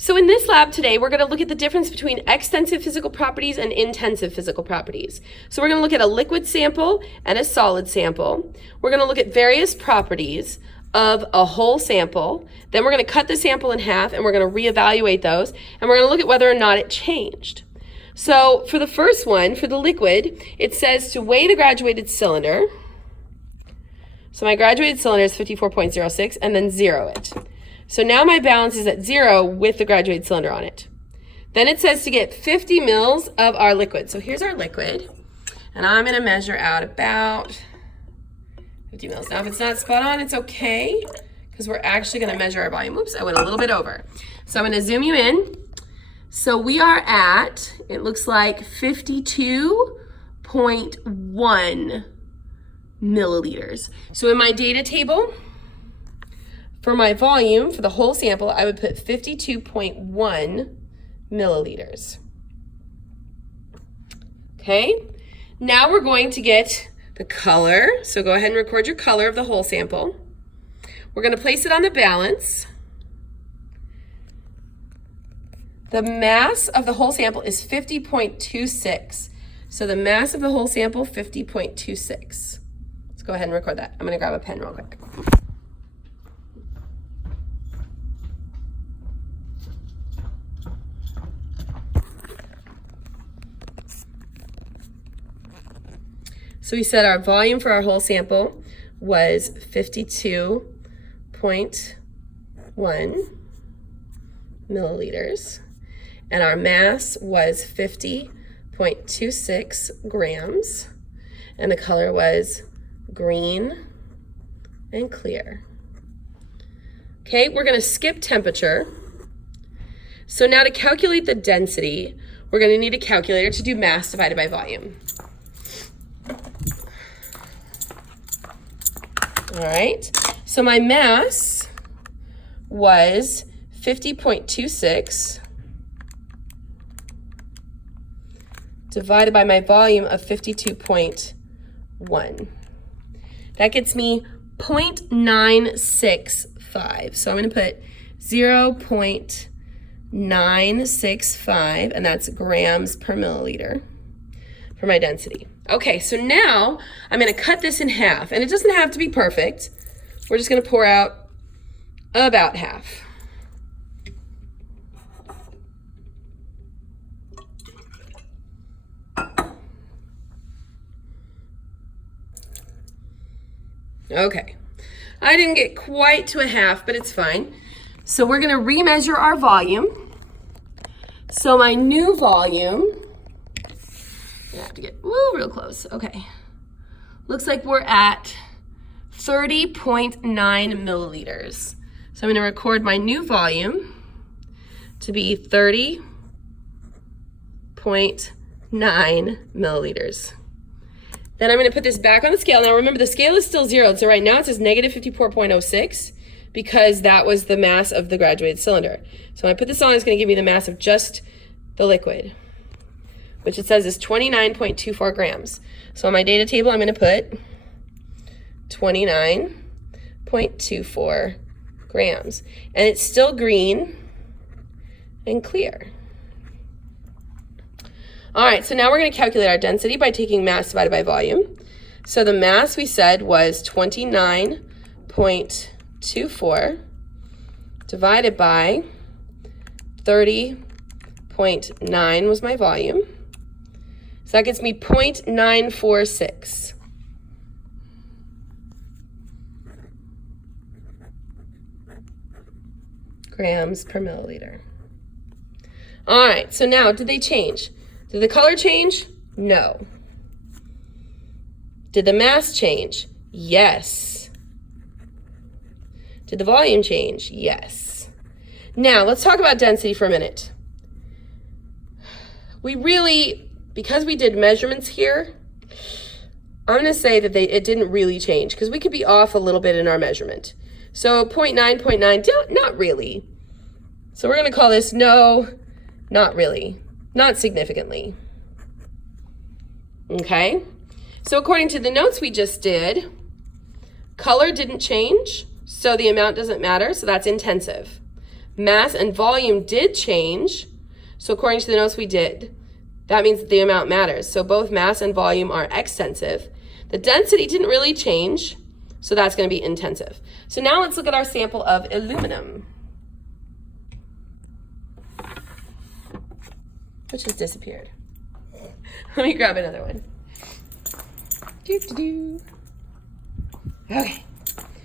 So in this lab today, we're going to look at the difference between extensive physical properties and intensive physical properties. So we're going to look at a liquid sample and a solid sample. We're going to look at various properties of a whole sample. Then we're going to cut the sample in half and we're going to reevaluate those. And we're going to look at whether or not it changed. So for the first one, for the liquid, it says to weigh the graduated cylinder. So my graduated cylinder is 54.06 and then zero it. So now my balance is at 0 with the graduated cylinder on it. Then it says to get 50 mils of our liquid. So here's our liquid, and I'm going to measure out about 50 mils. Now if it's not spot on, it's okay, because we're actually going to measure our volume. Oops, I went a little bit over. So I'm going to zoom you in. So we are at, it looks like 52.1 milliliters. So in my data table, for my volume, for the whole sample, I would put 52.1 milliliters. Okay, now we're going to get the color. So go ahead and record your color of the whole sample. We're going to place it on the balance. The mass of the whole sample is 50.26. So the mass of the whole sample, 50.26. Let's go ahead and record that. I'm going to grab a pen real quick. So we said our volume for our whole sample was 52.1 milliliters, and our mass was 50.26 grams, and the color was green and clear. Okay, we're going to skip temperature. So now to calculate the density, we're going to need a calculator to do mass divided by volume. All right, so my mass was 50.26 divided by my volume of 52.1. That gets me 0.965. So I'm going to put 0.965, and that's grams per milliliter for my density. Okay, so now I'm going to cut this in half, and it doesn't have to be perfect. We're just going to pour out about half. Okay, I didn't get quite to a half, but it's fine. So we're going to remeasure our volume. So my new volume, I have to get real close. Okay. Looks like we're at 30.9 milliliters. So I'm going to record my new volume to be 30.9 milliliters. Then I'm going to put this back on the scale. Now remember, the scale is still zeroed. So right now it says negative 54.06 because that was the mass of the graduated cylinder. So when I put this on, it's going to give me the mass of just the liquid, which it says is 29.24 grams. So on my data table, I'm going to put 29.24 grams. And it's still green and clear. All right, so now we're going to calculate our density by taking mass divided by volume. So the mass we said was 29.24 divided by 30.9 was my volume. So that gets me 0.946. Grams per milliliter. All right, so now, did they change? Did the color change? No. Did the mass change? Yes. Did the volume change? Yes. Now, let's talk about density for a minute. We really, because we did measurements here, I'm going to say that it didn't really change because we could be off a little bit in our measurement. So 0.9, not really. So we're going to call this no, not really, not significantly. Okay, so according to the notes we just did, color didn't change, so the amount doesn't matter, so that's intensive. mass and volume did change. So according to the notes we did, that means that the amount matters. So both mass and volume are extensive. The density didn't really change, so that's going to be intensive. So now let's look at our sample of aluminum, which has disappeared. Let me grab another one. Okay.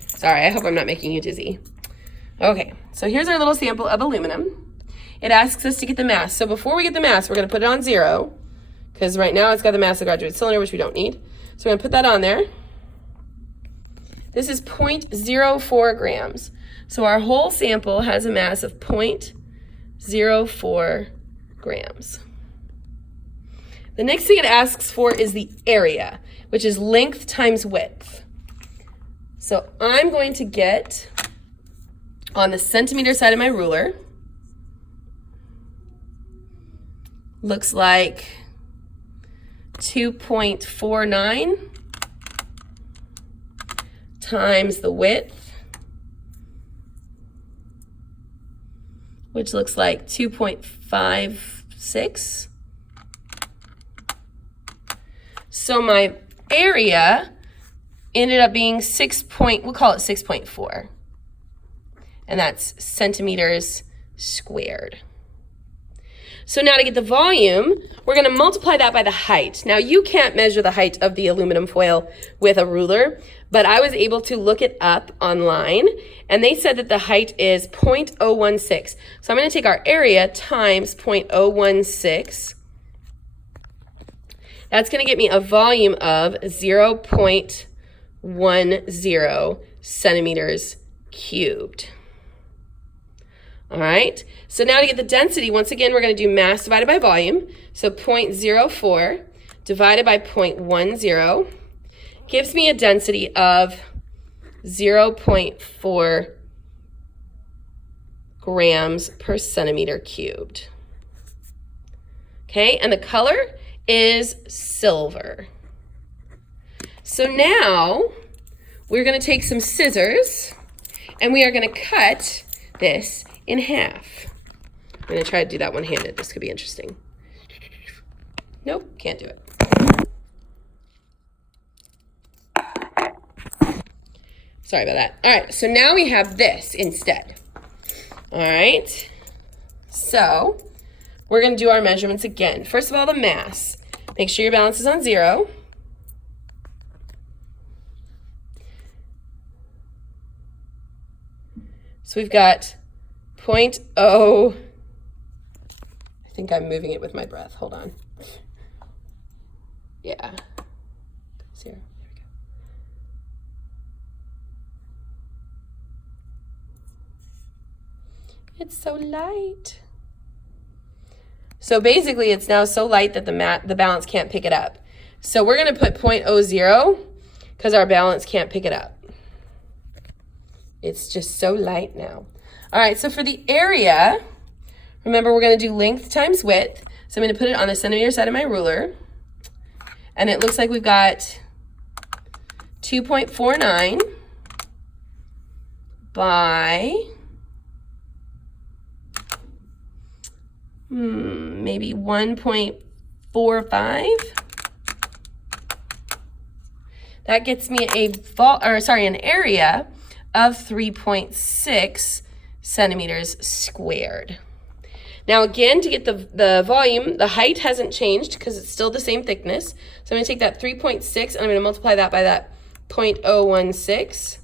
Sorry, I hope I'm not making you dizzy. Okay, so here's our little sample of aluminum. It asks us to get the mass. So before we get the mass, we're going to put it on 0, because right now it's got the mass of the graduate cylinder, which we don't need. So we're going to put that on there. This is 0.04 grams. So our whole sample has a mass of 0.04 grams. The next thing it asks for is the area, which is length times width. So I'm going to get on the centimeter side of my ruler, looks like 2.49 times the width, which looks like 2.56. So my area ended up being we'll call it 6.4. And that's centimeters squared. So now to get the volume, we're going to multiply that by the height. Now you can't measure the height of the aluminum foil with a ruler, but I was able to look it up online, and they said that the height is 0.016. So I'm going to take our area times 0.016. That's going to get me a volume of 0.10 centimeters cubed. All right, so now to get the density, once again, we're going to do mass divided by volume. So 0.04 divided by 0.10 gives me a density of 0.4 grams per centimeter cubed. Okay, and the color is silver. So now we're going to take some scissors and we are going to cut this in half. I'm going to try to do that one-handed. This could be interesting. Nope, can't do it. Sorry about that. All right, so now we have this instead. All right, so we're going to do our measurements again. First of all, the mass. Make sure your balance is on 0. So we've got 0.0, I think I'm moving it with my breath. Hold on. Yeah. 0. There we go. It's so light. So basically, it's now so light that the balance can't pick it up. So we're going to put 0.00 because our balance can't pick it up. It's just so light now. All right, so for the area, remember we're going to do length times width. So I'm going to put it on the centimeter side of my ruler. And it looks like we've got 2.49 by maybe 1.45. That gets me an area of 3.6 centimeters squared. Now again, to get the volume, the height hasn't changed because it's still the same thickness. So I'm going to take that 3.6 and I'm going to multiply that by that 0.016.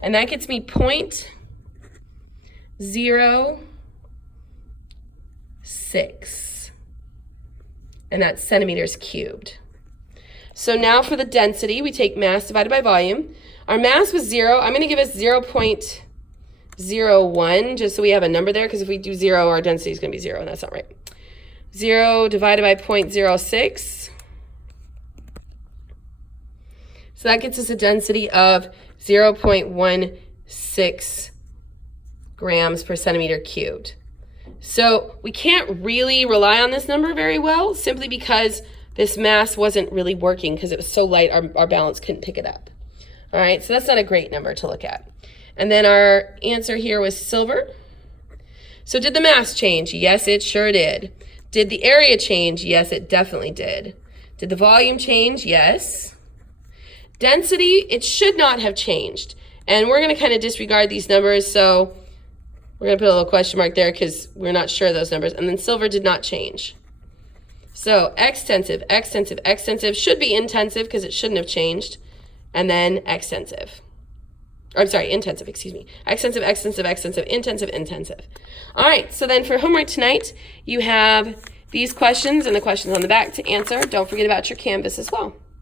And that gets me 0.06. And that's centimeters cubed. So now for the density, we take mass divided by volume. Our mass was 0. I'm going to give us 0.01 just so we have a number there, because if we do 0, our density is going to be 0, and that's not right. 0 divided by 0.06. So that gets us a density of 0.16 grams per centimeter cubed. So we can't really rely on this number very well, simply because this mass wasn't really working because it was so light our balance couldn't pick it up. All right, so that's not a great number to look at. And then our answer here was silver. So did the mass change? Yes, it sure did. Did the area change? Yes, it definitely did. Did the volume change? Yes. Density, it should not have changed. And we're going to kind of disregard these numbers, so we're going to put a little question mark there because we're not sure of those numbers. And then silver did not change. So extensive, extensive, extensive should be intensive because it shouldn't have changed. And then extensive. I'm sorry, intensive, excuse me. Extensive, extensive, extensive, intensive, intensive. All right, so then for homework tonight, you have these questions and the questions on the back to answer. Don't forget about your Canvas as well.